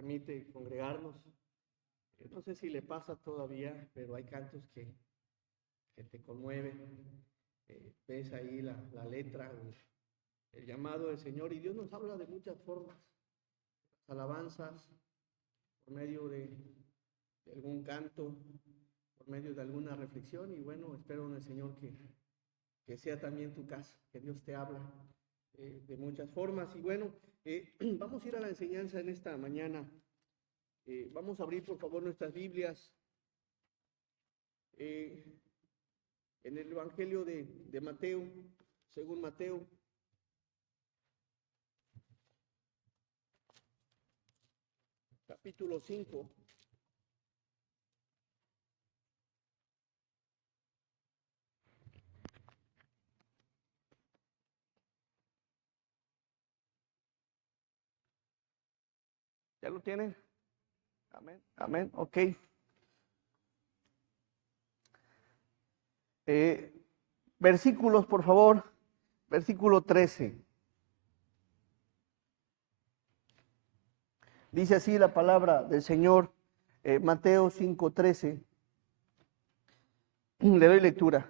permite congregarnos. No sé si le pasa todavía, pero hay cantos que te conmueven. Ves ahí la letra, el llamado del Señor, y Dios nos habla de muchas formas. Alabanzas, por medio de algún canto, por medio de alguna reflexión, y bueno, espero en el Señor que sea también tu caso, que Dios te habla de muchas formas. Y bueno, vamos a ir a la enseñanza en esta mañana. Vamos a abrir por favor nuestras Biblias eh, en el Evangelio de Mateo, según Mateo. Capítulo 5. ¿Ya lo tienen? Amén, amén, ok. Versículos, por favor. Versículo 13. Dice así la palabra del Señor, Mateo 5:13. Le doy lectura.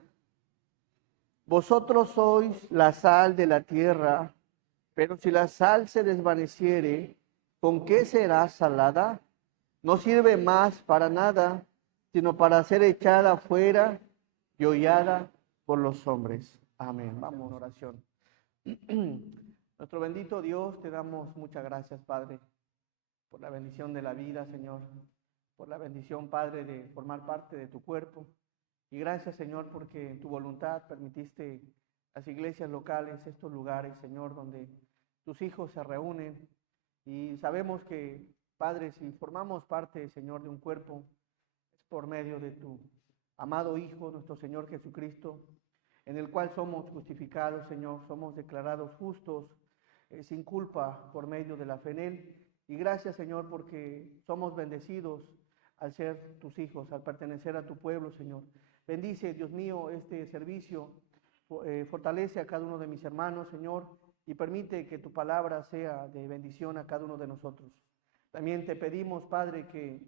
Vosotros sois la sal de la tierra, pero si la sal se desvaneciere, ¿con qué será salada? No sirve más para nada, sino para ser echada afuera y hollada por los hombres. Amén. Vamos, oración. Nuestro bendito Dios, te damos muchas gracias, Padre, por la bendición de la vida, Señor, por la bendición, Padre, de formar parte de tu cuerpo. Y gracias, Señor, porque en tu voluntad permitiste las iglesias locales, estos lugares, Señor, donde tus hijos se reúnen. Y sabemos que, Padre, si formamos parte, Señor, de un cuerpo, es por medio de tu amado Hijo, nuestro Señor Jesucristo, en el cual somos justificados, Señor, somos declarados justos, sin culpa, por medio de la fe en Él. Y gracias, Señor, porque somos bendecidos al ser tus hijos, al pertenecer a tu pueblo, Señor. Bendice, Dios mío, este servicio, fortalece a cada uno de mis hermanos, Señor, y permite que tu palabra sea de bendición a cada uno de nosotros. También te pedimos, Padre, que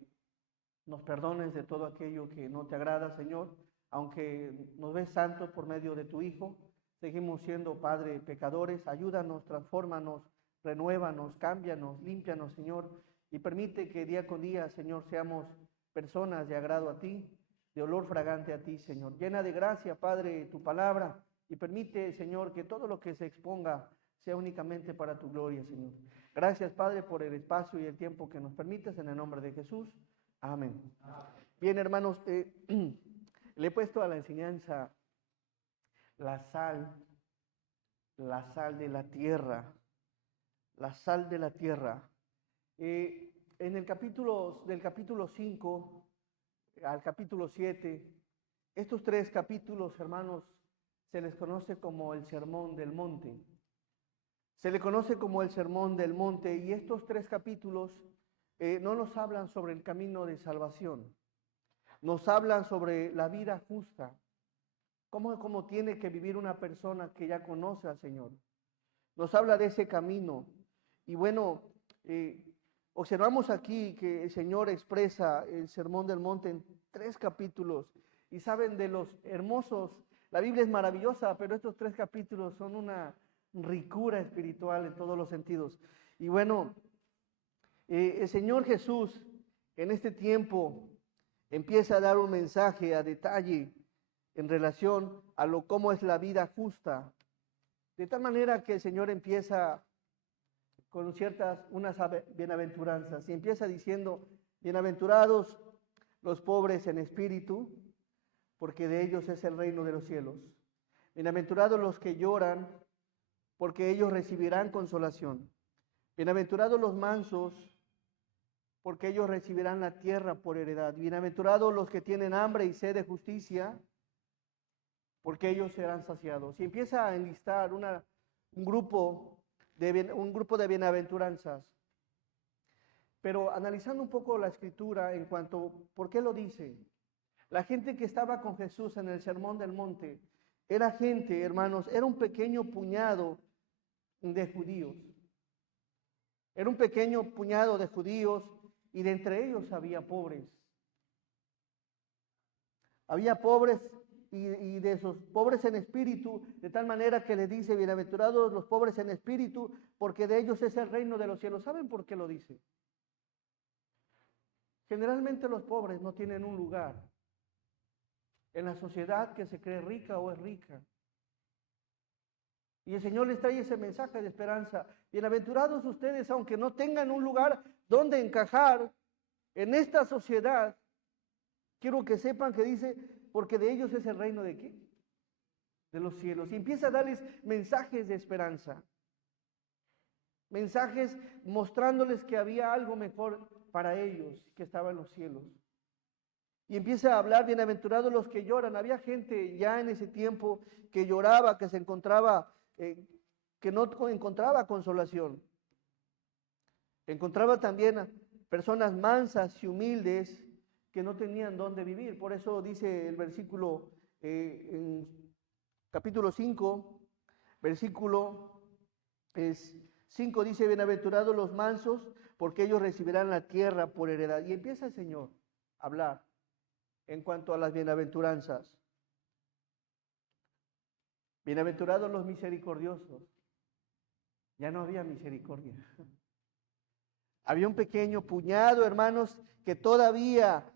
nos perdones de todo aquello que no te agrada, Señor, aunque nos ves santos por medio de tu Hijo, seguimos siendo, Padre, pecadores. Ayúdanos, transfórmanos, renuévanos, cámbianos, límpianos, Señor, y permite que día con día, Señor, seamos personas de agrado a ti, de olor fragante a ti, Señor. Llena de gracia, Padre, tu palabra, y permite, Señor, que todo lo que se exponga sea únicamente para tu gloria, Señor. Gracias, Padre, por el espacio y el tiempo que nos permites, en el nombre de Jesús. Amén. Bien, hermanos, le he puesto a la enseñanza la sal de la tierra, la sal de la tierra. En el del capítulo 5 al capítulo 7, estos tres capítulos, hermanos, se les conoce como el Sermón del Monte. Se le conoce como el Sermón del Monte, y estos tres capítulos no nos hablan sobre el camino de salvación, nos hablan sobre la vida justa, cómo tiene que vivir una persona que ya conoce al Señor. Nos habla de ese camino. Y bueno, observamos aquí que el Señor expresa el Sermón del Monte en tres capítulos, y saben de los hermosos. La Biblia es maravillosa, pero estos tres capítulos son una ricura espiritual en todos los sentidos. Y bueno, el Señor Jesús en este tiempo empieza a dar un mensaje a detalle en relación a cómo es la vida justa, de tal manera que el Señor empieza con unas bienaventuranzas, y empieza diciendo: bienaventurados los pobres en espíritu, porque de ellos es el reino de los cielos. Bienaventurados los que lloran, porque ellos recibirán consolación. Bienaventurados los mansos, porque ellos recibirán la tierra por heredad. Bienaventurados los que tienen hambre y sed de justicia, porque ellos serán saciados. Y empieza a enlistar un grupo de bienaventuranzas. Pero analizando un poco la escritura en cuanto, ¿por qué lo dice? La gente que estaba con Jesús en el Sermón del Monte era gente, hermanos, era un pequeño puñado de judíos. Era un pequeño puñado de judíos y de entre ellos había pobres. Había pobres y de esos pobres en espíritu, de tal manera que les dice, bienaventurados los pobres en espíritu, porque de ellos es el reino de los cielos. ¿Saben por qué lo dice? Generalmente los pobres no tienen un lugar en la sociedad que se cree rica o es rica. Y el Señor les trae ese mensaje de esperanza. Bienaventurados ustedes, aunque no tengan un lugar donde encajar en esta sociedad, quiero que sepan que dice, porque de ellos es el reino de ¿qué? De los cielos. Y empieza a darles mensajes de esperanza. Mensajes mostrándoles que había algo mejor para ellos, que estaba en los cielos. Y empieza a hablar, bienaventurados los que lloran. Había gente ya en ese tiempo que lloraba, que se encontraba, que no encontraba consolación. Encontraba también a personas mansas y humildes que no tenían dónde vivir. Por eso dice el versículo, en capítulo 5, versículo 5 dice, bienaventurados los mansos, porque ellos recibirán la tierra por heredad. Y empieza el Señor a hablar en cuanto a las bienaventuranzas. Bienaventurados los misericordiosos. Ya no había misericordia. Había un pequeño puñado, hermanos, que todavía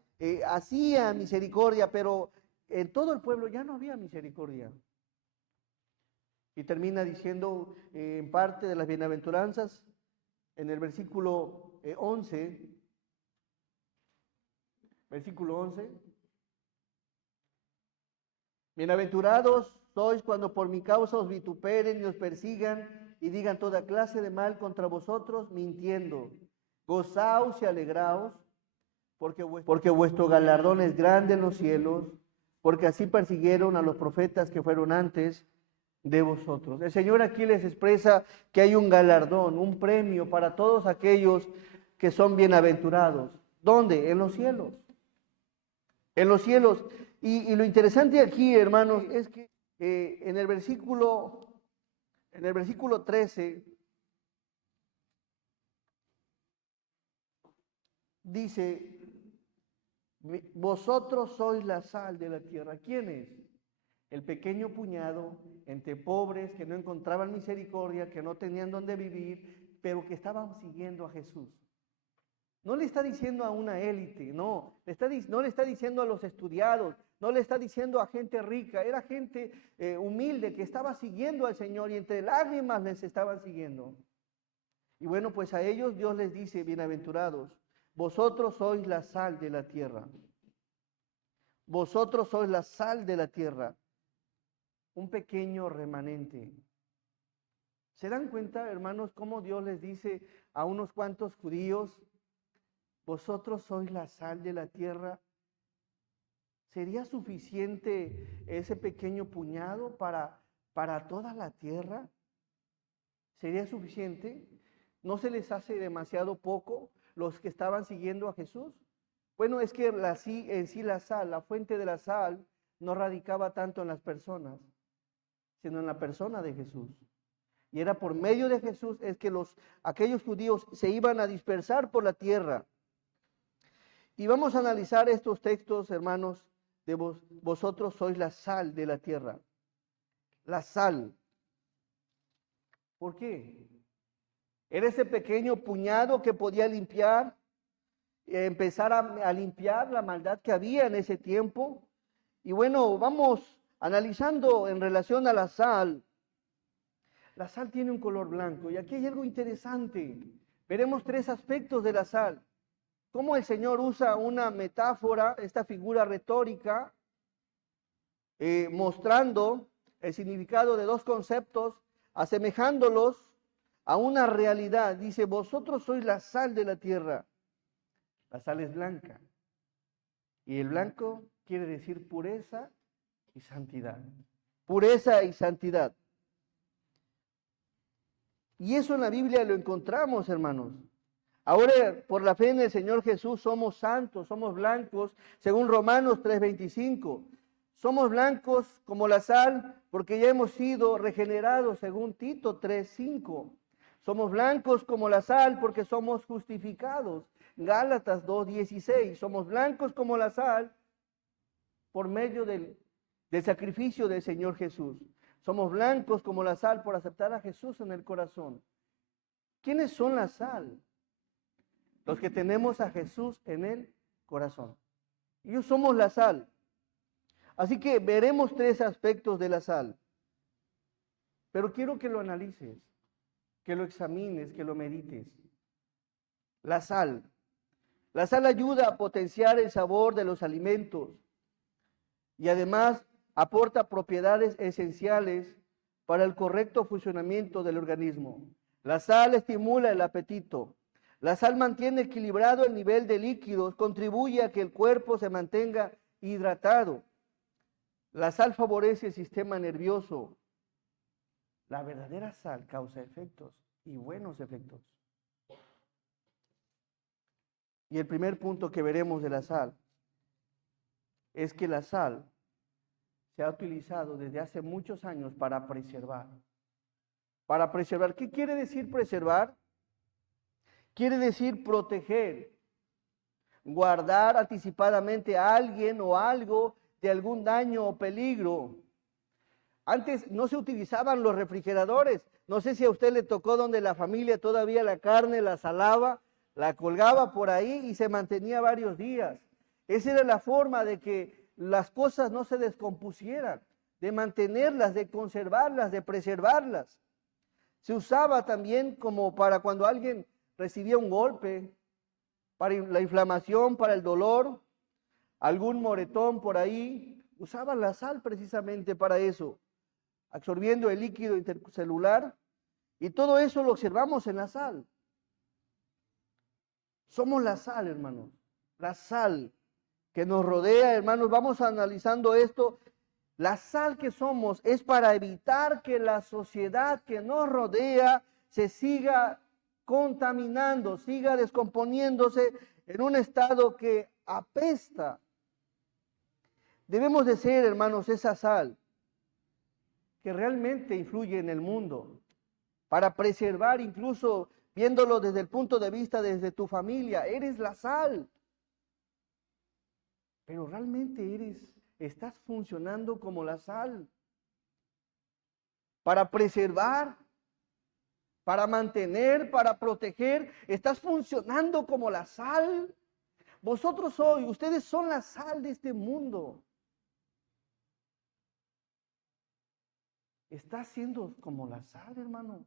hacía misericordia, pero en todo el pueblo ya no había misericordia. Y termina diciendo en parte de las bienaventuranzas, en el versículo 11, bienaventurados sois cuando por mi causa os vituperen y os persigan y digan toda clase de mal contra vosotros, mintiendo. Gozaos y alegraos, porque vuestro galardón es grande en los cielos, porque así persiguieron a los profetas que fueron antes de vosotros. El Señor aquí les expresa que hay un galardón, un premio para todos aquellos que son bienaventurados. ¿Dónde? En los cielos. En los cielos. Y lo interesante aquí, hermanos, es que en el versículo 13 dice, vosotros sois la sal de la tierra. ¿Quién es? El pequeño puñado entre pobres que no encontraban misericordia, que no tenían dónde vivir, pero que estaban siguiendo a Jesús. No le está diciendo a una élite, no le está diciendo a los estudiados, no le está diciendo a gente rica, era gente humilde que estaba siguiendo al Señor y entre lágrimas les estaban siguiendo. Y bueno, pues a ellos Dios les dice, bienaventurados, vosotros sois la sal de la tierra. Vosotros sois la sal de la tierra. Un pequeño remanente. ¿Se dan cuenta, hermanos, cómo Dios les dice a unos cuantos judíos, vosotros sois la sal de la tierra? ¿Sería suficiente ese pequeño puñado para toda la tierra? ¿Sería suficiente? ¿No se les hace demasiado poco los que estaban siguiendo a Jesús? Bueno, es que en sí la sal, la fuente de la sal, no radicaba tanto en las personas, sino en la persona de Jesús. Y era por medio de Jesús es que aquellos judíos se iban a dispersar por la tierra. Y vamos a analizar estos textos, hermanos, de vosotros sois la sal de la tierra. La sal. ¿Por qué? Era ese pequeño puñado que podía limpiar, empezar a limpiar la maldad que había en ese tiempo. Y bueno, vamos analizando en relación a la sal. La sal tiene un color blanco y aquí hay algo interesante. Veremos tres aspectos de la sal. Cómo el Señor usa una metáfora, esta figura retórica, mostrando el significado de dos conceptos, asemejándolos a una realidad. Dice, vosotros sois la sal de la tierra. La sal es blanca. Y el blanco quiere decir pureza y santidad. Pureza y santidad. Y eso en la Biblia lo encontramos, hermanos. Ahora, por la fe en el Señor Jesús, somos santos, somos blancos, según Romanos 3:25. Somos blancos como la sal, porque ya hemos sido regenerados, según Tito 3:5. Somos blancos como la sal porque somos justificados. Gálatas 2:16. Somos blancos como la sal por medio del sacrificio del Señor Jesús. Somos blancos como la sal por aceptar a Jesús en el corazón. ¿Quiénes son la sal? Los que tenemos a Jesús en el corazón. Ellos somos la sal. Así que veremos 3 aspectos de la sal. Pero quiero que lo analices, que lo examines, que lo medites. La sal. La sal ayuda a potenciar el sabor de los alimentos y además aporta propiedades esenciales para el correcto funcionamiento del organismo. La sal estimula el apetito. La sal mantiene equilibrado el nivel de líquidos, contribuye a que el cuerpo se mantenga hidratado. La sal favorece el sistema nervioso. La verdadera sal causa efectos y buenos efectos. Y el primer punto que veremos de la sal es que la sal se ha utilizado desde hace muchos años para preservar. Para preservar, ¿qué quiere decir preservar? Quiere decir proteger, guardar anticipadamente a alguien o algo de algún daño o peligro. Antes no se utilizaban los refrigeradores. No sé si a usted le tocó donde la familia todavía la carne la salaba, la colgaba por ahí y se mantenía varios días. Esa era la forma de que las cosas no se descompusieran, de mantenerlas, de conservarlas, de preservarlas. Se usaba también como para cuando alguien recibía un golpe, para la inflamación, para el dolor, algún moretón por ahí. Usaban la sal precisamente para eso, absorbiendo el líquido intercelular, y todo eso lo observamos en la sal. Somos la sal, hermanos, la sal que nos rodea, hermanos. Vamos analizando esto. La sal que somos es para evitar que la sociedad que nos rodea se siga contaminando, siga descomponiéndose en un estado que apesta. Debemos de ser, hermanos, esa sal que realmente influye en el mundo, para preservar, incluso viéndolo desde el punto de vista desde tu familia. Eres la sal, pero realmente estás funcionando como la sal, para preservar, para mantener, para proteger. Estás funcionando como la sal. Ustedes son la sal de este mundo. Estás siendo como la sal, hermano.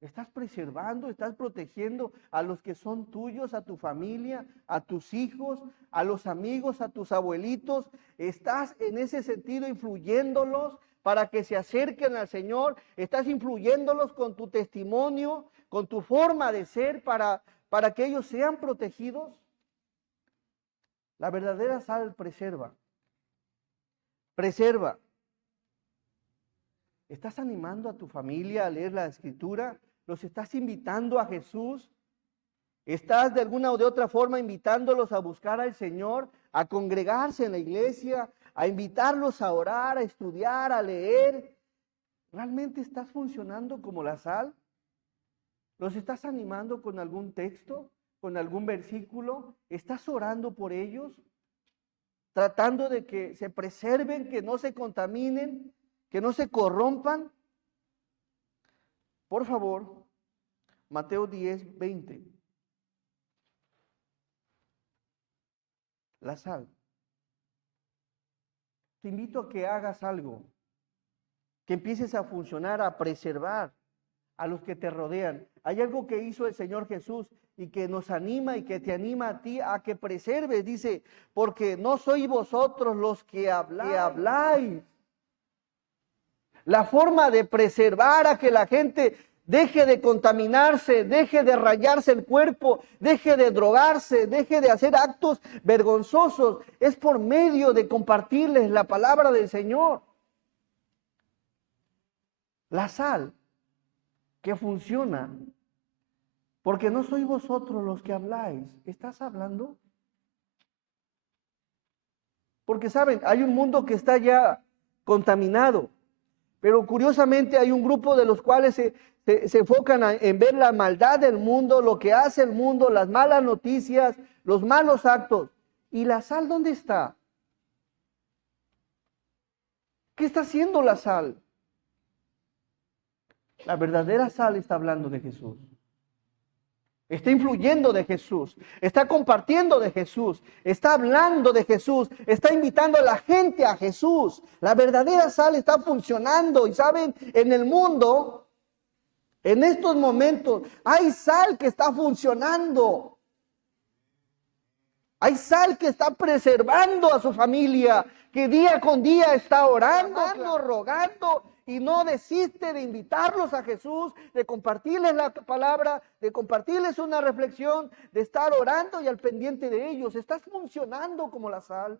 Estás preservando, estás protegiendo a los que son tuyos, a tu familia, a tus hijos, a los amigos, a tus abuelitos. Estás en ese sentido influyéndolos para que se acerquen al Señor. Estás influyéndolos con tu testimonio, con tu forma de ser para que ellos sean protegidos. La verdadera sal preserva. Preserva. ¿Estás animando a tu familia a leer la Escritura? ¿Los estás invitando a Jesús? ¿Estás de alguna o de otra forma invitándolos a buscar al Señor, a congregarse en la iglesia, a invitarlos a orar, a estudiar, a leer? ¿Realmente estás funcionando como la sal? ¿Los estás animando con algún texto, con algún versículo? ¿Estás orando por ellos? ¿Tratando de que se preserven, que no se contaminen, que no se corrompan? Por favor, Mateo 10:20. La sal. Te invito a que hagas algo, que empieces a funcionar, a preservar a los que te rodean. Hay algo que hizo el Señor Jesús y que nos anima y que te anima a ti a que preserves. Dice, porque no sois vosotros los que habláis. La forma de preservar a que la gente deje de contaminarse, deje de rayarse el cuerpo, deje de drogarse, deje de hacer actos vergonzosos, es por medio de compartirles la palabra del Señor. La sal que funciona, porque no sois vosotros los que habláis. ¿Estás hablando? Porque saben, hay un mundo que está ya contaminado. Pero curiosamente hay un grupo de los cuales se enfocan en ver la maldad del mundo, lo que hace el mundo, las malas noticias, los malos actos. ¿Y la sal dónde está? ¿Qué está haciendo la sal? La verdadera sal está hablando de Jesús. Está influyendo de Jesús, está compartiendo de Jesús, está hablando de Jesús, está invitando a la gente a Jesús. La verdadera sal está funcionando y saben, en el mundo, en estos momentos, hay sal que está funcionando. Hay sal que está preservando a su familia, que día con día está orando, rogando y no desiste de invitarlos a Jesús, de compartirles la palabra, de compartirles una reflexión, de estar orando y al pendiente de ellos. Estás funcionando como la sal.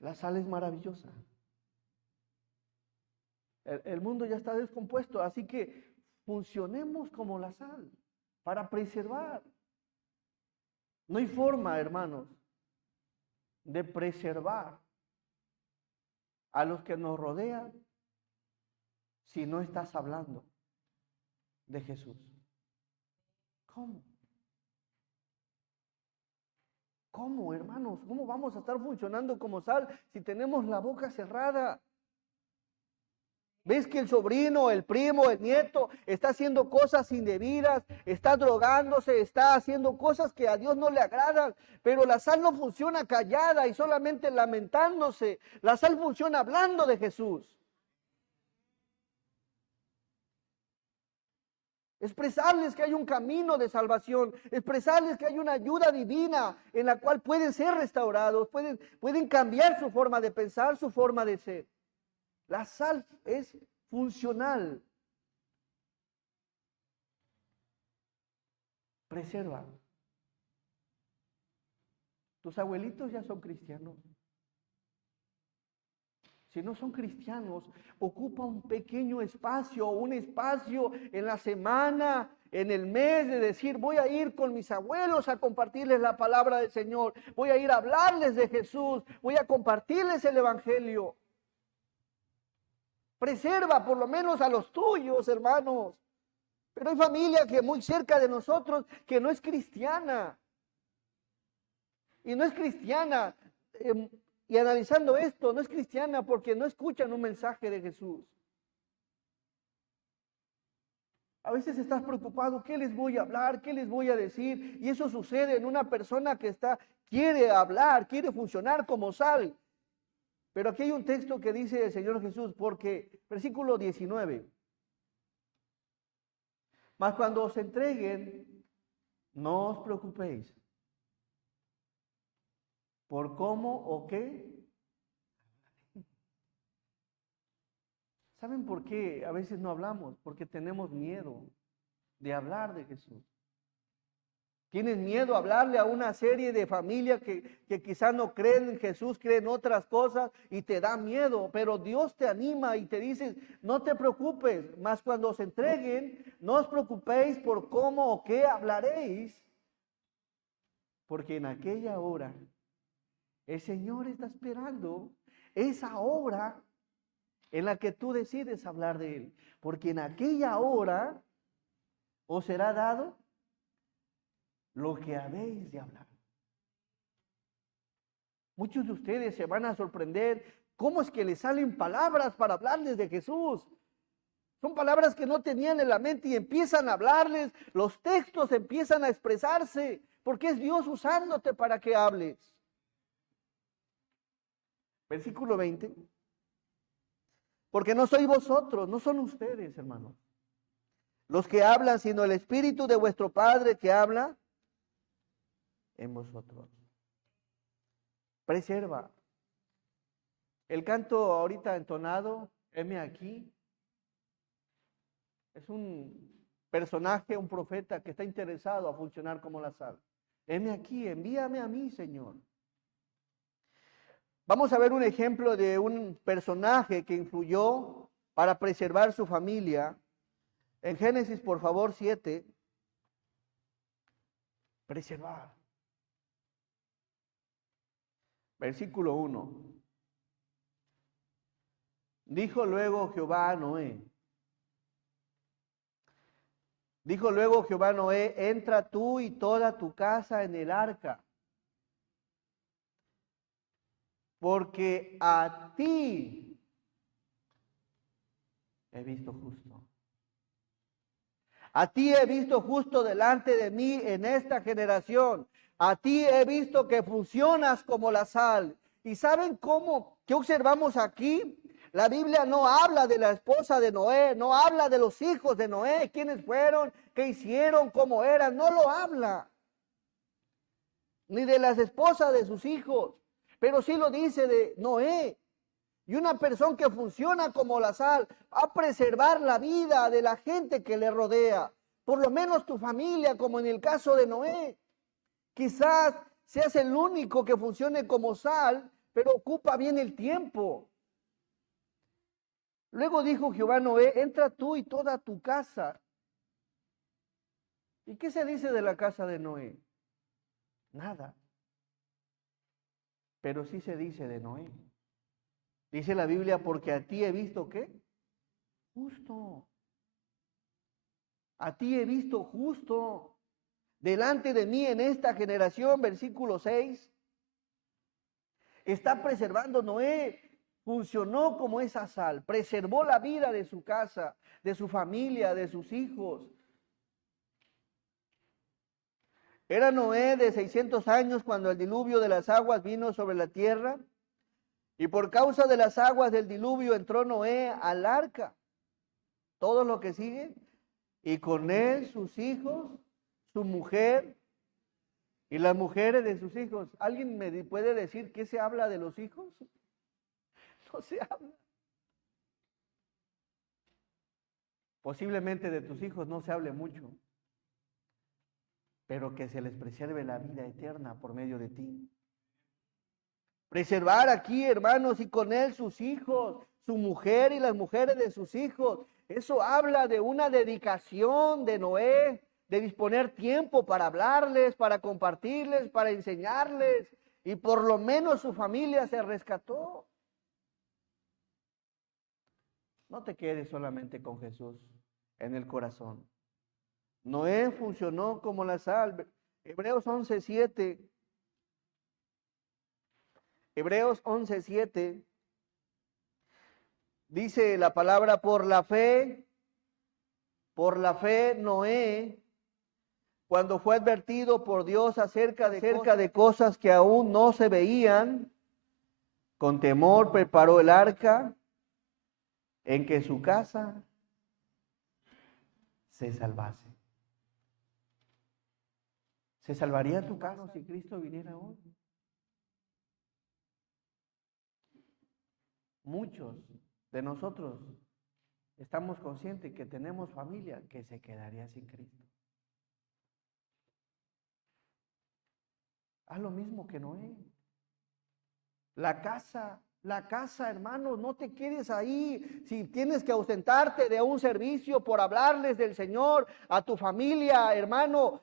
La sal es maravillosa. El mundo ya está descompuesto, así que funcionemos como la sal para preservar. No hay forma, hermanos, de preservar a los que nos rodean si no estás hablando de Jesús. ¿Cómo? ¿Cómo, hermanos? ¿Cómo vamos a estar funcionando como sal si tenemos la boca cerrada? ¿Ves que el sobrino, el primo, el nieto está haciendo cosas indebidas, está drogándose, está haciendo cosas que a Dios no le agradan? Pero la sal no funciona callada y solamente lamentándose. La sal funciona hablando de Jesús. Expresarles que hay un camino de salvación, expresarles que hay una ayuda divina en la cual pueden ser restaurados, pueden cambiar su forma de pensar, su forma de ser. La sal es funcional. Preserva. Tus abuelitos ya son cristianos. Si no son cristianos, ocupa un pequeño espacio, un espacio en la semana, en el mes, de decir, voy a ir con mis abuelos a compartirles la palabra del Señor, voy a ir a hablarles de Jesús, voy a compartirles el Evangelio. Preserva por lo menos a los tuyos, hermanos. Pero hay familia que muy cerca de nosotros que no es cristiana. Y no es cristiana, y analizando esto, no es cristiana porque no escuchan un mensaje de Jesús. A veces estás preocupado, ¿qué les voy a hablar? ¿Qué les voy a decir? Y eso sucede en una persona que quiere hablar, quiere funcionar como sal. Pero aquí hay un texto que dice el Señor Jesús, porque, versículo 19, mas cuando os entreguen, no os preocupéis por cómo o qué. ¿Saben por qué a veces no hablamos? Porque tenemos miedo de hablar de Jesús. Tienes miedo a hablarle a una serie de familias que quizás no creen en Jesús, creen otras cosas y te da miedo, pero Dios te anima y te dice, no te preocupes, mas cuando os entreguen, no os preocupéis por cómo o qué hablaréis, porque en aquella hora el Señor está esperando esa hora en la que tú decides hablar de Él, porque en aquella hora os será dado lo que habéis de hablar. Muchos de ustedes se van a sorprender cómo es que les salen palabras para hablarles de Jesús. Son palabras que no tenían en la mente y empiezan a hablarles, los textos empiezan a expresarse, porque es Dios usándote para que hables. Versículo 20. Porque no sois vosotros, no son ustedes, hermanos, los que hablan, sino el Espíritu de vuestro Padre que habla en vosotros. Preserva. El canto ahorita entonado, heme aquí, es un personaje, un profeta que está interesado a funcionar como la sal. Heme aquí, envíame a mí, Señor. Vamos a ver un ejemplo de un personaje que influyó para preservar su familia. En Génesis, por favor, 7. Preservar. Versículo 1. Dijo luego Jehová a Noé. Dijo luego Jehová a Noé, entra tú y toda tu casa en el arca, porque a ti he visto justo. A ti he visto justo delante de mí en esta generación. A ti he visto que funcionas como la sal. ¿Y saben cómo? ¿Qué observamos aquí? La Biblia no habla de la esposa de Noé, no habla de los hijos de Noé, quiénes fueron, qué hicieron, cómo eran, no lo habla. Ni de las esposas de sus hijos, pero sí lo dice de Noé. Y una persona que funciona como la sal va a preservar la vida de la gente que le rodea, por lo menos tu familia, como en el caso de Noé. Quizás seas el único que funcione como sal, pero ocupa bien el tiempo. Luego dijo Jehová a Noé, entra tú y toda tu casa. ¿Y qué se dice de la casa de Noé? Nada. Pero sí se dice de Noé. Dice la Biblia, porque a ti he visto, ¿qué? Justo. A ti he visto justo delante de mí en esta generación, versículo 6. Está preservando Noé, funcionó como esa sal, preservó la vida de su casa, de su familia, de sus hijos. Era Noé de 600 años cuando el diluvio de las aguas vino sobre la tierra, y por causa de las aguas del diluvio entró Noé al arca. Todo lo que sigue, y con él sus hijos, su mujer y las mujeres de sus hijos. ¿Alguien me puede decir qué se habla de los hijos? No se habla. Posiblemente de tus hijos no se hable mucho, pero que se les preserve la vida eterna por medio de ti. Preservar aquí, hermanos, y con él sus hijos, su mujer y las mujeres de sus hijos. Eso habla de una dedicación de Noé, de disponer tiempo para hablarles, para compartirles, para enseñarles, y por lo menos su familia se rescató. No te quedes solamente con Jesús en el corazón. Noé funcionó como la sal. Hebreos 11:7. Hebreos 11:7. Dice la palabra, por la fe Noé, cuando fue advertido por Dios acerca de cosas que aún no se veían, con temor preparó el arca en que su casa se salvase. ¿Se salvaría tu casa si Cristo viniera hoy? Muchos de nosotros estamos conscientes que tenemos familia que se quedaría sin Cristo. Haz lo mismo que Noé. La casa, hermano, no te quedes ahí. Si tienes que ausentarte de un servicio por hablarles del Señor a tu familia, hermano,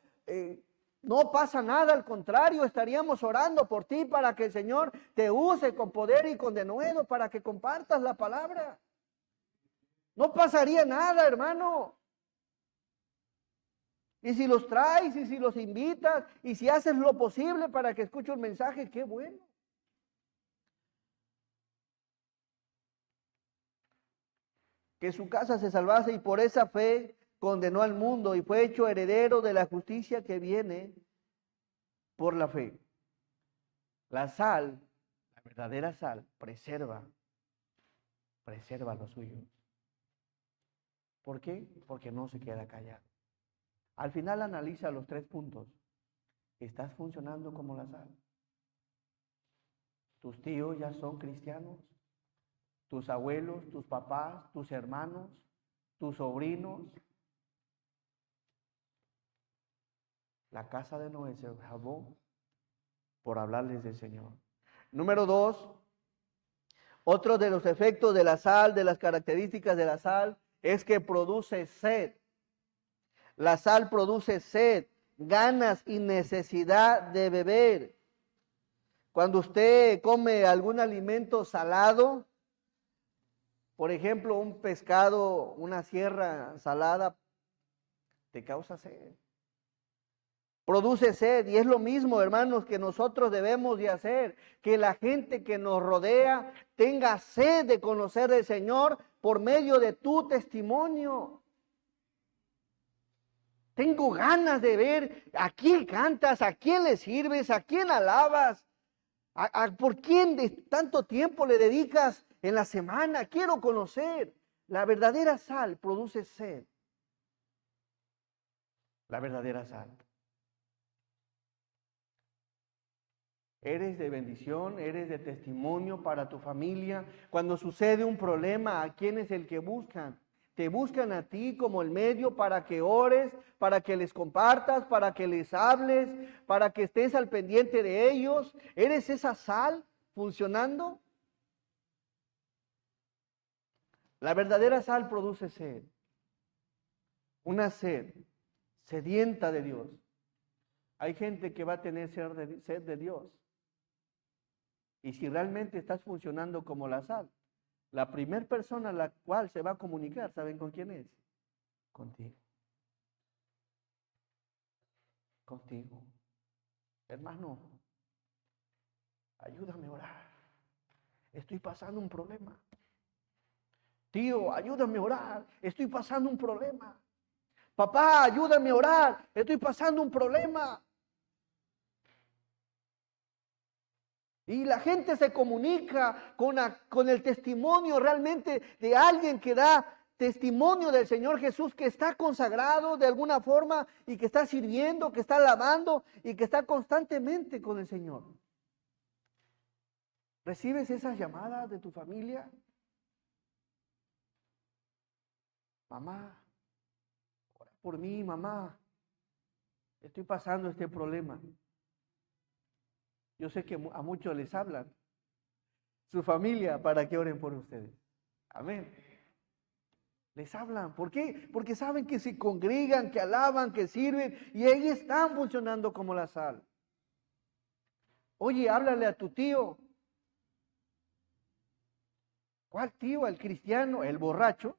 no pasa nada, al contrario, estaríamos orando por ti para que el Señor te use con poder y con denuedo para que compartas la palabra. No pasaría nada, hermano. Y si los traes, y si los invitas, y si haces lo posible para que escuche un mensaje, qué bueno. Que su casa se salvase y por esa fe condenó al mundo y fue hecho heredero de la justicia que viene por la fe. La sal, la verdadera sal, preserva lo suyo. ¿Por qué? Porque no se queda callado. Al final analiza los 3 puntos. ¿Estás funcionando como la sal? ¿Tus tíos ya son cristianos? ¿Tus abuelos, tus papás, tus hermanos, tus sobrinos? La casa de Noé se salvó por hablarles del Señor. Número 2, otro de los efectos de la sal, de las características de la sal, es que produce sed. La sal produce sed, ganas y necesidad de beber. Cuando usted come algún alimento salado, por ejemplo, un pescado, una sierra salada, te causa sed. Produce sed, y es lo mismo, hermanos, que nosotros debemos de hacer, que la gente que nos rodea tenga sed de conocer al Señor por medio de tu testimonio. Tengo ganas de ver a quién cantas, a quién le sirves, a quién alabas, por quién de tanto tiempo le dedicas en la semana. Quiero conocer. La verdadera sal produce sed. La verdadera sal. Eres de bendición, eres de testimonio para tu familia. Cuando sucede un problema, ¿a quién es el que buscan? Te buscan a ti como el medio para que ores, para que les compartas, para que les hables, para que estés al pendiente de ellos. ¿Eres esa sal funcionando? La verdadera sal produce sed. Una sed sedienta de Dios. Hay gente que va a tener sed de Dios. Y si realmente estás funcionando como la sal, la primera persona a la cual se va a comunicar, ¿saben con quién es? Contigo. Contigo. Hermano, ayúdame a orar. Estoy pasando un problema. Tío, ayúdame a orar. Estoy pasando un problema. Papá, ayúdame a orar. Estoy pasando un problema. Y la gente se comunica con el testimonio realmente de alguien que da testimonio del Señor Jesús, que está consagrado de alguna forma y que está sirviendo, que está alabando y que está constantemente con el Señor. ¿Recibes esas llamadas de tu familia? Mamá, ora por mí, mamá. Estoy pasando este problema. Yo sé que a muchos les hablan, su familia, para que oren por ustedes. Amén. Les hablan. ¿Por qué? Porque saben que se congregan, que alaban, que sirven, y ahí están funcionando como la sal. Oye, háblale a tu tío. ¿Cuál tío? ¿El cristiano? ¿El borracho?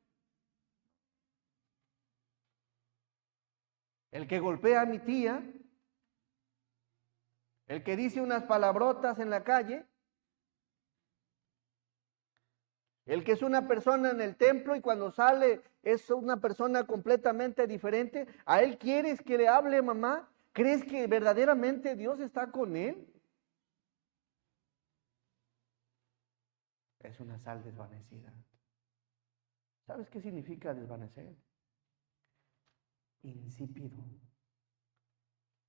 ¿El que golpea a mi tía? ¿El que dice unas palabrotas en la calle? El que es una persona en el templo y cuando sale es una persona completamente diferente. ¿A él quieres que le hable, mamá? ¿Crees que verdaderamente Dios está con él? Es una sal desvanecida. ¿Sabes qué significa desvanecer? Insípido.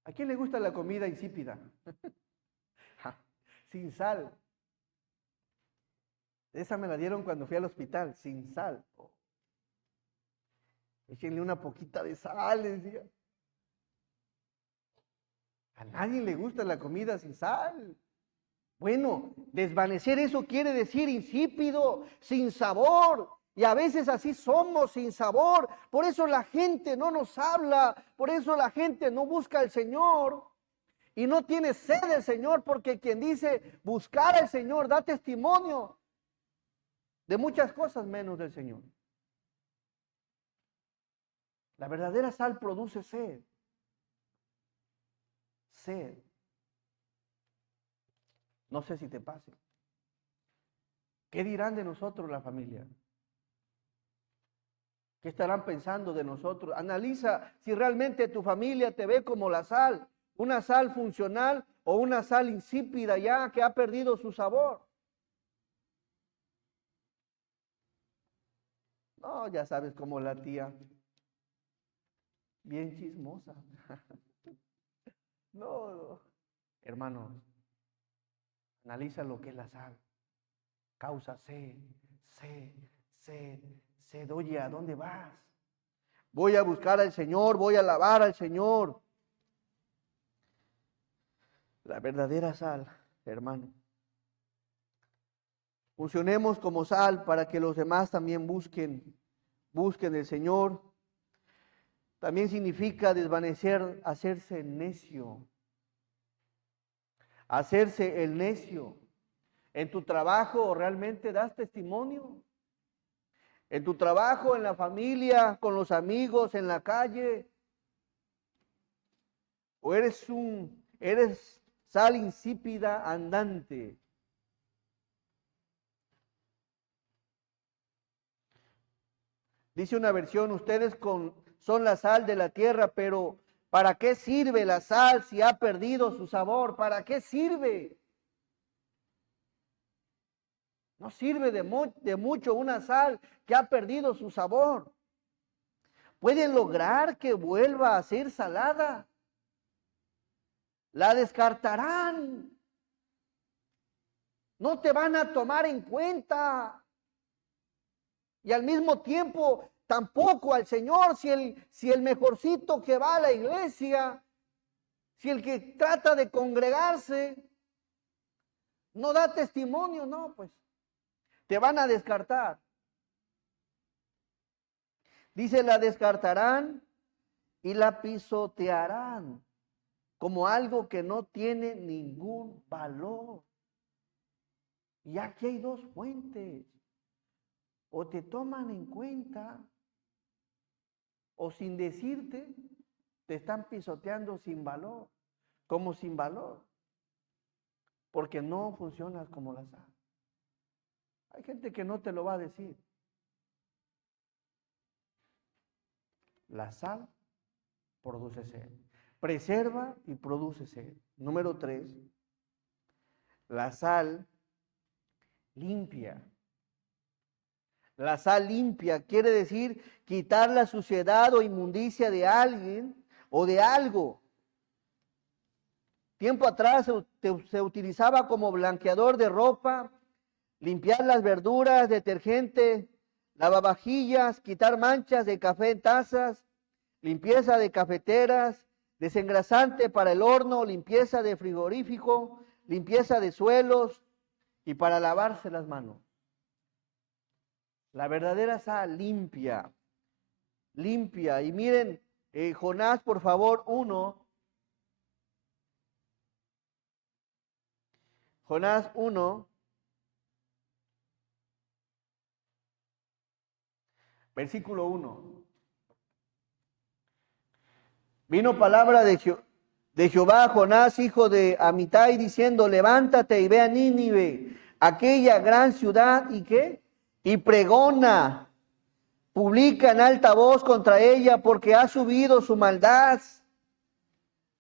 ¿A quién le gusta la comida insípida? Sin sal. Esa me la dieron cuando fui al hospital, sin sal. Échenle una poquita de sal, decía. A nadie le gusta la comida sin sal. Bueno, desvanecer eso quiere decir insípido, sin sabor. Y a veces así somos, sin sabor. Por eso la gente no nos habla, por eso la gente no busca al Señor y no tiene sed del Señor, porque quien dice buscar al Señor da testimonio de muchas cosas menos del Señor. La verdadera sal produce sed. Sed. No sé si te pase. ¿Qué dirán de nosotros la familia? ¿Qué estarán pensando de nosotros? Analiza si realmente tu familia te ve como la sal, una sal funcional o una sal insípida ya que ha perdido su sabor. No, ya sabes cómo la tía, bien chismosa. No, hermanos, analiza lo que es la sal. Causa sed, sed, sed, sed. Oye, ¿a dónde vas? Voy a buscar al Señor, voy a alabar al Señor. La verdadera sal, hermano. Funcionemos como sal para que los demás también busquen el Señor. También significa desvanecer, hacerse necio. hacerse el necio. En tu trabajo realmente das testimonio. En tu trabajo, en la familia, con los amigos, en la calle. O eres sal insípida andante. Dice una versión, ustedes son la sal de la tierra, pero ¿para qué sirve la sal si ha perdido su sabor? ¿Para qué sirve? No sirve de mucho una sal que ha perdido su sabor. ¿Pueden lograr que vuelva a ser salada? La descartarán. No te van a tomar en cuenta. Y al mismo tiempo, tampoco al Señor, si el mejorcito que va a la iglesia, si el que trata de congregarse, no da testimonio, no, pues te van a descartar. Dice, la descartarán y la pisotearán como algo que no tiene ningún valor. Y aquí hay dos fuentes. O te toman en cuenta, o sin decirte, te están pisoteando sin valor, como sin valor, porque no funcionas como la sal. Hay gente que no te lo va a decir. La sal produce sed, preserva y produce sed. Número 3, la sal limpia. La sal limpia quiere decir quitar la suciedad o inmundicia de alguien o de algo. Tiempo atrás se utilizaba como blanqueador de ropa, limpiar las verduras, detergente, lavavajillas, quitar manchas de café en tazas, limpieza de cafeteras, desengrasante para el horno, limpieza de frigorífico, limpieza de suelos y para lavarse las manos. La verdadera sal limpia, limpia. Y miren, Jonás, por favor, 1. Jonás 1, versículo 1. Vino palabra de Jehová a Jonás, hijo de Amitai, diciendo, levántate y ve a Nínive, aquella gran ciudad, ¿y qué? Y pregona, publica en alta voz contra ella, porque ha subido su maldad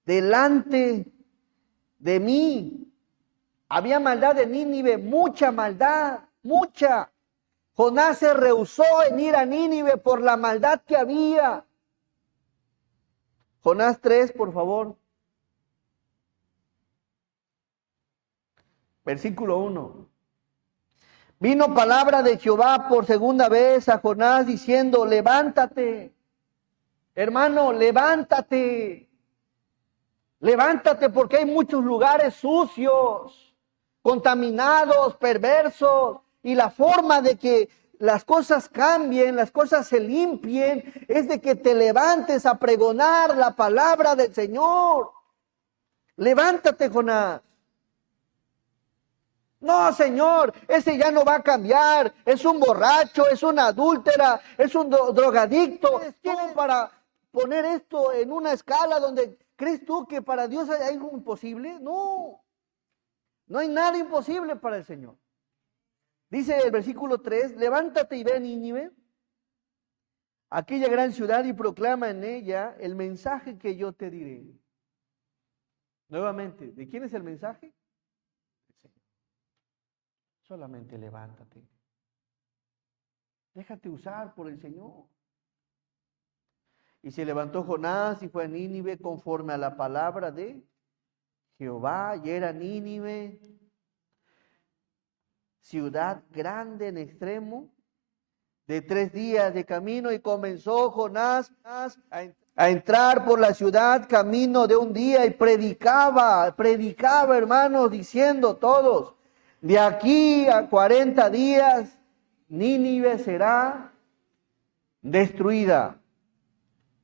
delante de mí. Había maldad en Nínive, mucha maldad, mucha. Jonás se rehusó en ir a Nínive por la maldad que había. Jonás 3, por favor. Versículo 1. Vino palabra de Jehová por segunda vez a Jonás diciendo, levántate, hermano, levántate. Levántate porque hay muchos lugares sucios, contaminados, perversos, y la forma de que las cosas cambien, las cosas se limpien, es de que te levantes a pregonar la palabra del Señor. Levántate, Jonás. No, Señor, ese ya no va a cambiar, es un borracho, es una adúltera, es un drogadicto. ¿Quién para poner esto en una escala donde crees tú que para Dios hay algo imposible? No, no hay nada imposible para el Señor. Dice el versículo 3, levántate y ve a Nínive, aquella gran ciudad, y proclama en ella el mensaje que yo te diré. Nuevamente, ¿de quién es el mensaje? Solamente levántate. Déjate usar por el Señor. Y se levantó Jonás y fue a Nínive conforme a la palabra de Jehová. Y era Nínive ciudad grande en extremo, de 3 días de camino. Y comenzó Jonás a entrar por la ciudad camino de un día y predicaba, hermanos, diciendo todos, de aquí a 40 días, Nínive será destruida.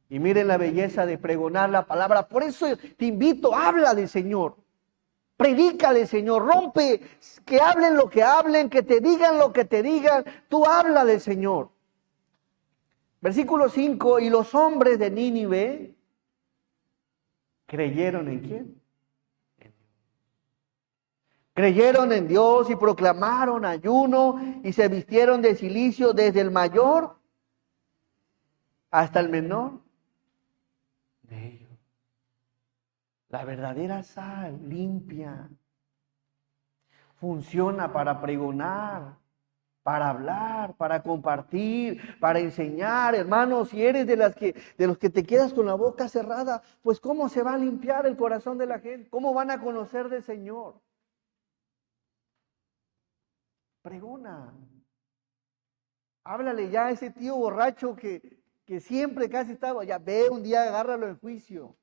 Y miren la belleza de pregonar la palabra. Por eso te invito, habla del Señor. Predícale, Señor, rompe, que hablen lo que hablen, que te digan lo que te digan, tú háblale, Señor. Versículo 5, y los hombres de Nínive creyeron ¿en quién? Creyeron en Dios y proclamaron ayuno y se vistieron de cilicio desde el mayor hasta el menor de ellos. La verdadera sal limpia funciona para pregonar, para hablar, para compartir, para enseñar. Hermanos, si eres de los que te quedas con la boca cerrada, pues ¿cómo se va a limpiar el corazón de la gente? ¿Cómo van a conocer del Señor? Pregona. Háblale ya a ese tío borracho que siempre casi estaba, ya ve un día, agárralo en juicio.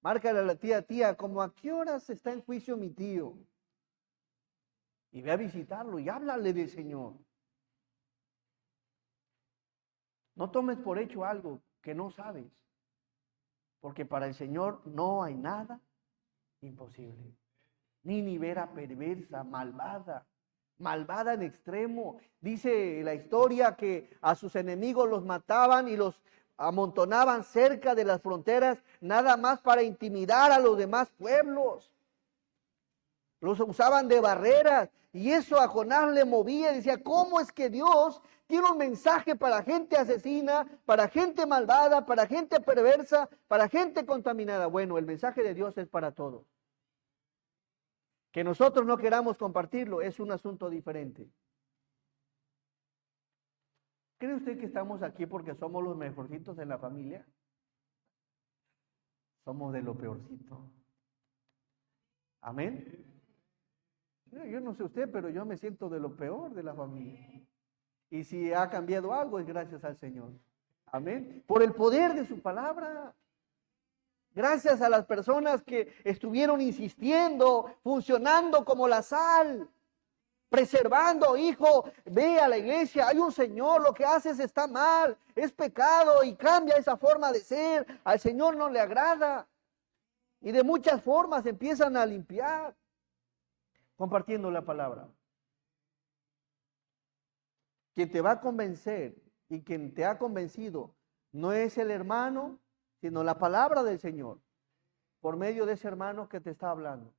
Márcale a la tía, como a qué horas está en juicio mi tío. Y ve a visitarlo y háblale del Señor. No tomes por hecho algo que no sabes, porque para el Señor no hay nada imposible. Nínive era perversa, malvada en extremo. Dice la historia que a sus enemigos los mataban y los amontonaban cerca de las fronteras, nada más para intimidar a los demás pueblos. Los usaban de barreras y eso a Jonás le movía. Decía, ¿cómo es que Dios tiene un mensaje para gente asesina, para gente malvada, para gente perversa, para gente contaminada? Bueno, el mensaje de Dios es para todos. Que nosotros no queramos compartirlo es un asunto diferente. ¿Cree usted que estamos aquí porque somos los mejorcitos en la familia? Somos de lo peorcito. Amén. Yo no sé usted, pero yo me siento de lo peor de la familia. Y si ha cambiado algo es gracias al Señor. Amén. Por el poder de su palabra. Gracias a las personas que estuvieron insistiendo, funcionando como la sal. Preservando, hijo, ve a la iglesia, hay un Señor, lo que haces está mal, es pecado y cambia esa forma de ser, al Señor no le agrada. Y de muchas formas empiezan a limpiar, compartiendo la palabra. Quien te va a convencer y quien te ha convencido no es el hermano, sino la palabra del Señor, por medio de ese hermano que te está hablando.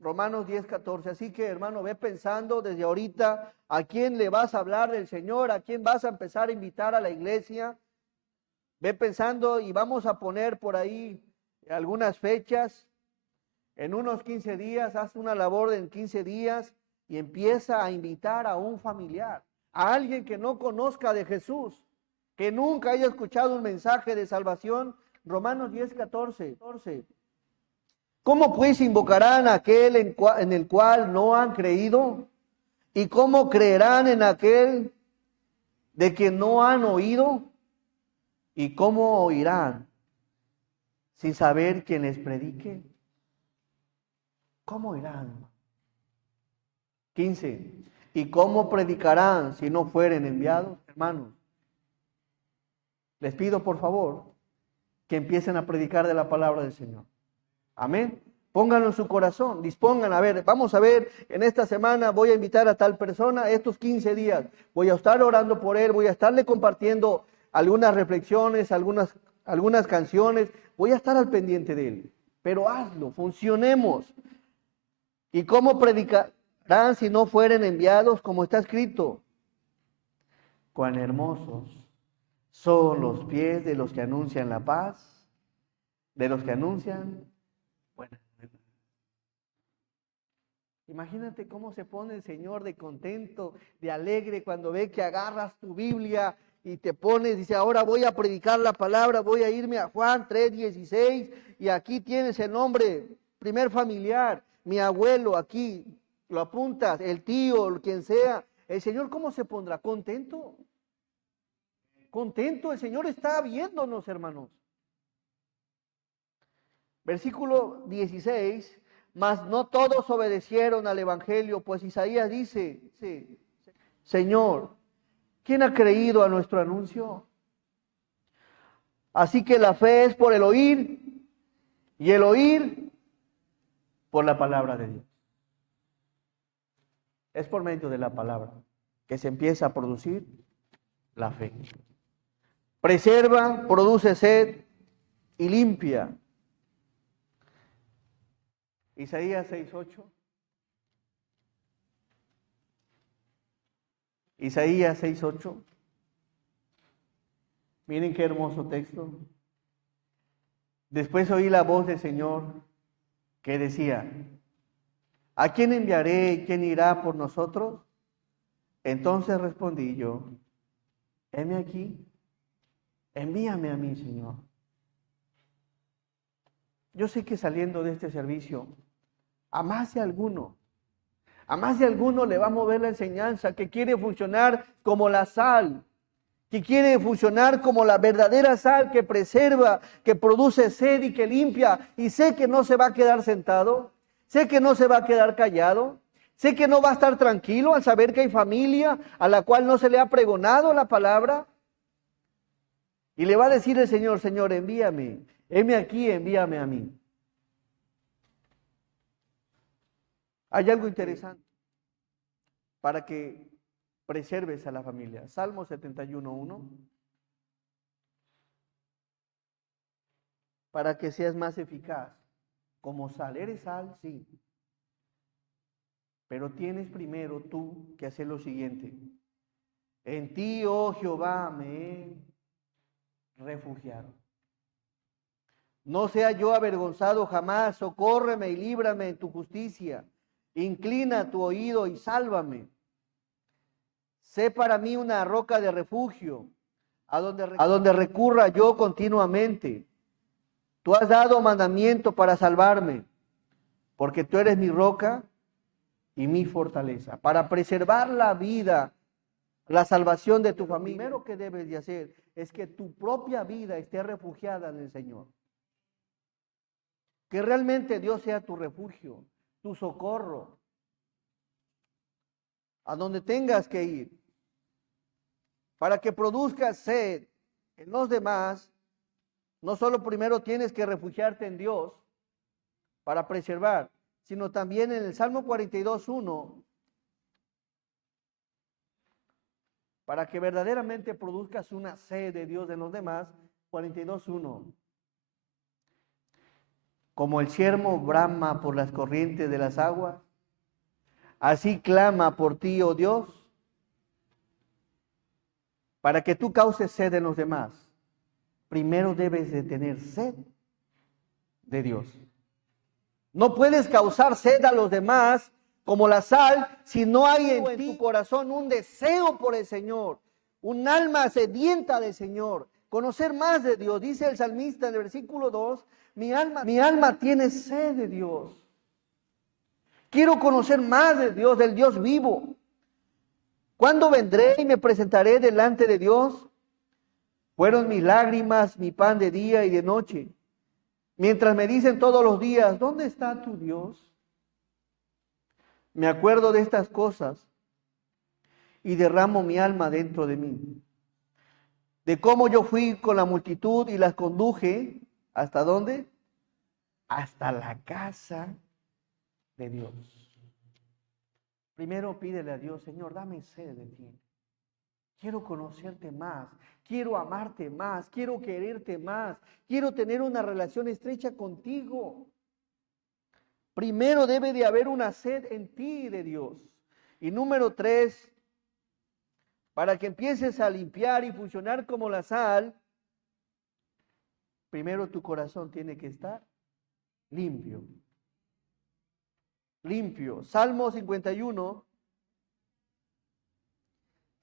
Romanos 10:14. Así que, hermano, ve pensando desde ahorita a quién le vas a hablar del Señor, a quién vas a empezar a invitar a la iglesia. Ve pensando y vamos a poner por ahí algunas fechas. En unos 15 días, haz una labor en 15 días y empieza a invitar a un familiar, a alguien que no conozca de Jesús, que nunca haya escuchado un mensaje de salvación. Romanos 10:14. ¿Cómo pues invocarán a aquel en el cual no han creído? ¿Y cómo creerán en aquel de quien no han oído? ¿Y cómo oirán sin saber quién les predique? ¿Cómo oirán? 15. ¿Y cómo predicarán si no fueren enviados? Hermanos, les pido por favor que empiecen a predicar de la palabra del Señor. Amén. Pónganlo en su corazón, dispongan, a ver, vamos a ver, en esta semana voy a invitar a tal persona, estos 15 días, voy a estar orando por él, voy a estarle compartiendo algunas reflexiones, algunas canciones, voy a estar al pendiente de él, pero hazlo, funcionemos. ¿Y cómo predicarán si no fueren enviados? Como está escrito, cuán hermosos son los pies de los que anuncian la paz, de los que anuncian buenas. Imagínate cómo se pone el Señor de contento, de alegre cuando ve que agarras tu Biblia y te pones, dice, ahora voy a predicar la palabra, voy a irme a Juan 3:16 y aquí tienes el nombre, primer familiar, mi abuelo, aquí lo apuntas, el tío, quien sea. El Señor, ¿cómo se pondrá? Contento. Contento, el Señor está viéndonos, hermanos. Versículo 16. Mas no todos obedecieron al evangelio, pues Isaías dice, Señor, ¿quién ha creído a nuestro anuncio? Así que la fe es por el oír Y el oír por la palabra de Dios. Es por medio de la palabra que se empieza a producir la fe. Preserva, produce sed y limpia. Isaías 6:8. Isaías 6:8. Miren qué hermoso texto. Después oí la voz del Señor que decía: ¿a quién enviaré y quién irá por nosotros? Entonces respondí yo: heme aquí, envíame a mí, Señor. Yo sé que saliendo de este servicio, a más de alguno le va a mover la enseñanza, que quiere funcionar como la sal, que quiere funcionar como la verdadera sal que preserva, que produce sed y que limpia. Y sé que no se va a quedar sentado, sé que no se va a quedar callado, sé que no va a estar tranquilo al saber que hay familia a la cual no se le ha pregonado la palabra. Y le va a decir el Señor: Señor, envíame, heme aquí, envíame a mí. Hay algo interesante para que preserves a la familia. Salmo 71:1. Para que seas más eficaz. Como sal, eres sal, sí. Pero tienes primero tú que hacer lo siguiente: en ti, oh Jehová, me he refugiado. No sea yo avergonzado jamás, socórreme y líbrame en tu justicia. Inclina tu oído y sálvame. Sé para mí una roca de refugio, a donde recurra yo continuamente. Tú has dado mandamiento para salvarme, porque tú eres mi roca y mi fortaleza. Para preservar la vida, la salvación de tu familia, lo primero que debes de hacer es que tu propia vida esté refugiada en el Señor. Que realmente Dios sea tu refugio, tu socorro, a donde tengas que ir. Para que produzcas sed en los demás, no solo primero tienes que refugiarte en Dios para preservar, sino también en el Salmo 42:1, para que verdaderamente produzcas una sed de Dios en los demás. 42:1. Como el ciervo brama por las corrientes de las aguas, así clama por ti, oh Dios, para que tú causes sed en los demás. Primero debes de tener sed de Dios. No puedes causar sed a los demás como la sal si no hay en tu corazón un deseo por el Señor, un alma sedienta del Señor, conocer más de Dios. Dice el salmista en el versículo 2: mi alma tiene sed de Dios. Quiero conocer más de Dios, del Dios vivo. ¿Cuándo vendré y me presentaré delante de Dios? Fueron mis lágrimas, mi pan de día y de noche, mientras me dicen todos los días: ¿dónde está tu Dios? Me acuerdo de estas cosas y derramo mi alma dentro de mí. De cómo yo fui con la multitud y las conduje, ¿hasta dónde? Hasta la casa de Dios. Primero pídele a Dios: Señor, dame sed de ti. Quiero conocerte más, quiero amarte más, quiero quererte más, quiero tener una relación estrecha contigo. Primero debe de haber una sed en ti de Dios. Y número 3, para que empieces a limpiar y funcionar como la sal, primero tu corazón tiene que estar limpio. Limpio. Salmo 51.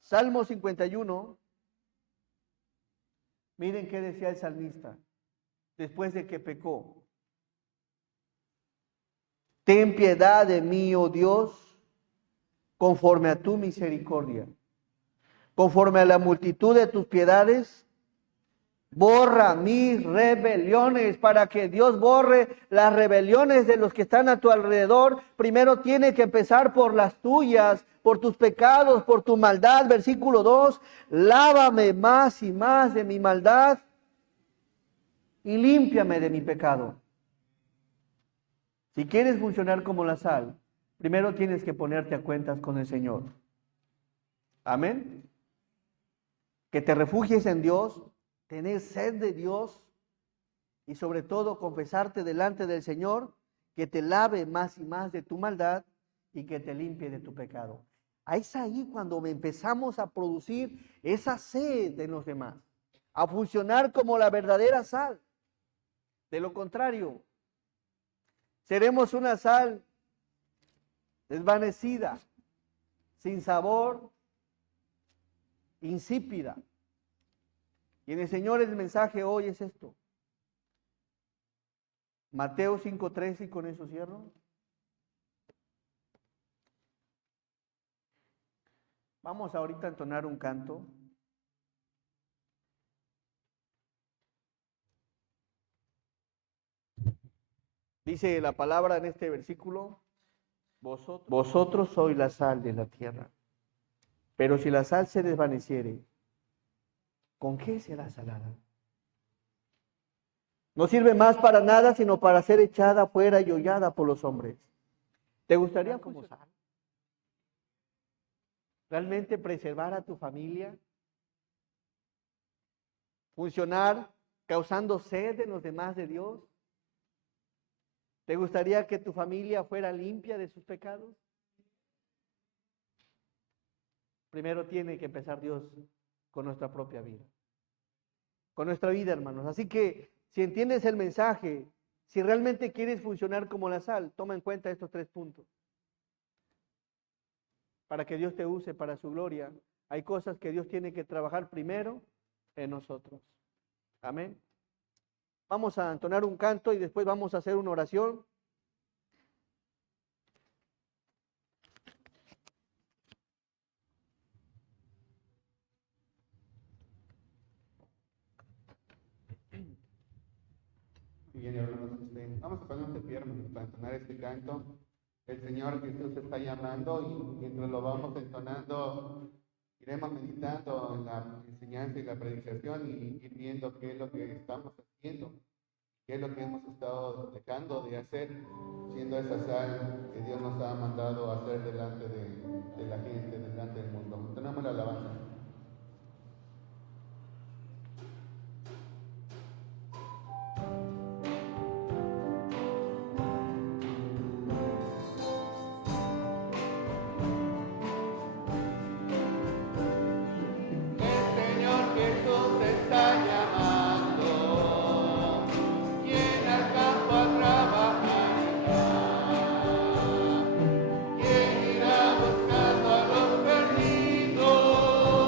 Salmo 51. Miren qué decía el salmista después de que pecó. Ten piedad de mí, oh Dios, conforme a tu misericordia. Conforme a la multitud de tus piedades, borra mis rebeliones. Para que Dios borre las rebeliones de los que están a tu alrededor, primero tiene que empezar por las tuyas, por tus pecados, por tu maldad. Versículo 2, lávame más y más de mi maldad y límpiame de mi pecado. Si quieres funcionar como la sal, primero tienes que ponerte a cuentas con el Señor. Amén. Que te refugies en Dios, tener sed de Dios y sobre todo confesarte delante del Señor, que te lave más y más de tu maldad y que te limpie de tu pecado. Es ahí cuando empezamos a producir esa sed en los demás, a funcionar como la verdadera sal. De lo contrario, seremos una sal desvanecida, sin sabor, insípida. Y en el Señor el mensaje hoy es esto. Mateo 5:13, y con eso cierro. Vamos ahorita a entonar un canto. Dice la palabra en este versículo: vosotros sois la sal de la tierra. Pero si la sal se desvaneciere, ¿con qué será salada? No sirve más para nada, sino para ser echada fuera y hollada por los hombres. ¿Te gustaría como sal? ¿Realmente preservar a tu familia? ¿Funcionar causando sed en los demás de Dios? ¿Te gustaría que tu familia fuera limpia de sus pecados? Primero tiene que empezar Dios con nuestra propia vida. Con nuestra vida, hermanos. Así que si entiendes el mensaje, si realmente quieres funcionar como la sal, toma en cuenta estos 3 puntos. Para que Dios te use para su gloria, hay cosas que Dios tiene que trabajar primero en nosotros. Amén. Vamos a entonar un canto y después vamos a hacer una oración. Bien, hermanos, vamos a ponernos de pie, hermanos, para entonar este canto. El Señor Jesús está llamando y mientras lo vamos entonando, iremos meditando en la enseñanza y la predicación y ir viendo qué es lo que estamos haciendo, qué es lo que hemos estado dejando de hacer, siendo esa sal que Dios nos ha mandado a hacer delante de la gente, delante del mundo. Tenemos la alabanza. Buscando a los perdidos.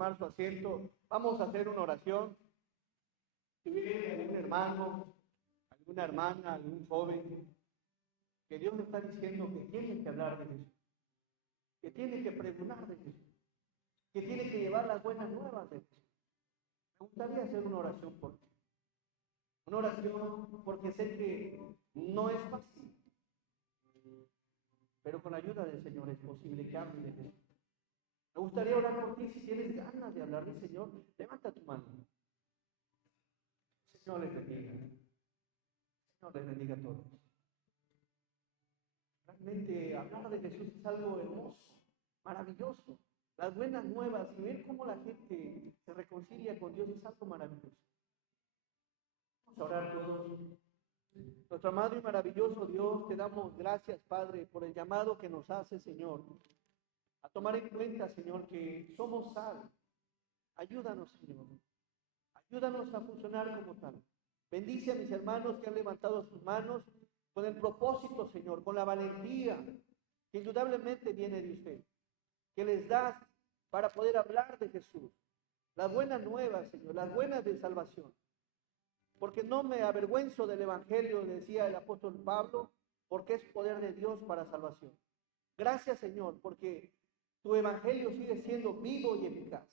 tomar su asiento, vamos a hacer una oración. Si hubiera algún hermano, alguna hermana, algún joven, que Dios le está diciendo que tiene que hablar de Jesús, que tiene que pregonar de Jesús, que tiene que llevar las buenas nuevas de Jesús. Me gustaría hacer una oración por ti. Una oración porque sé que no es fácil, pero con la ayuda del Señor es posible que hables de Jesús. Me gustaría orar por ti. Si tienes ganas de hablar del Señor, levanta tu mano. Señor les bendiga. Señor les bendiga a todos. Realmente hablar de Jesús es algo hermoso, maravilloso. Las buenas nuevas y ver cómo la gente se reconcilia con Dios es algo maravilloso. Vamos a orar todos. Nuestro amado y maravilloso Dios, te damos gracias, Padre, por el llamado que nos hace, Señor, a tomar en cuenta, Señor, que somos sal. Ayúdanos, Señor. Ayúdanos a funcionar como tal. Bendice a mis hermanos que han levantado sus manos con el propósito, Señor, con la valentía que indudablemente viene de usted, que les das para poder hablar de Jesús. Las buenas nuevas, Señor, las buenas de salvación. Porque no me avergüenzo del Evangelio, decía el apóstol Pablo, porque es poder de Dios para salvación. Gracias, Señor, porque tu Evangelio sigue siendo vivo y eficaz.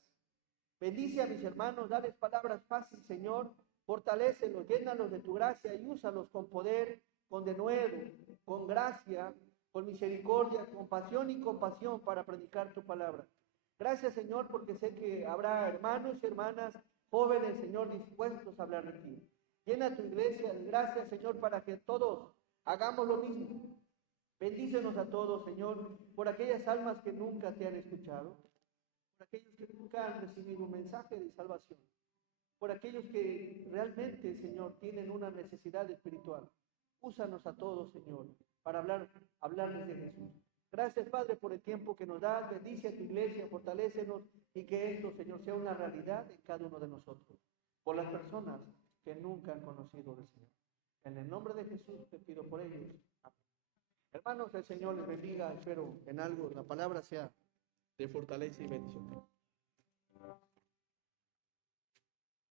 Bendice a mis hermanos, dales palabras fáciles, Señor, fortalécelos, llénalos de tu gracia y úsalos con poder, con denuedo, con gracia, con misericordia, con pasión y compasión para predicar tu palabra. Gracias, Señor, porque sé que habrá hermanos y hermanas jóvenes, Señor, dispuestos a hablar de ti. Llena tu iglesia de gracias, Señor, para que todos hagamos lo mismo. Bendícenos a todos, Señor, por aquellas almas que nunca te han escuchado, por aquellos que nunca han recibido un mensaje de salvación, por aquellos que realmente, Señor, tienen una necesidad espiritual. Úsanos a todos, Señor, para hablarles de Jesús. Gracias, Padre, por el tiempo que nos das. Bendice a tu iglesia, fortalécenos y que esto, Señor, sea una realidad en cada uno de nosotros, por las personas que nunca han conocido del Señor. En el nombre de Jesús te pido por ellos. Amén. Hermanos, el Señor les bendiga. Espero en algo la palabra sea de fortaleza y bendición.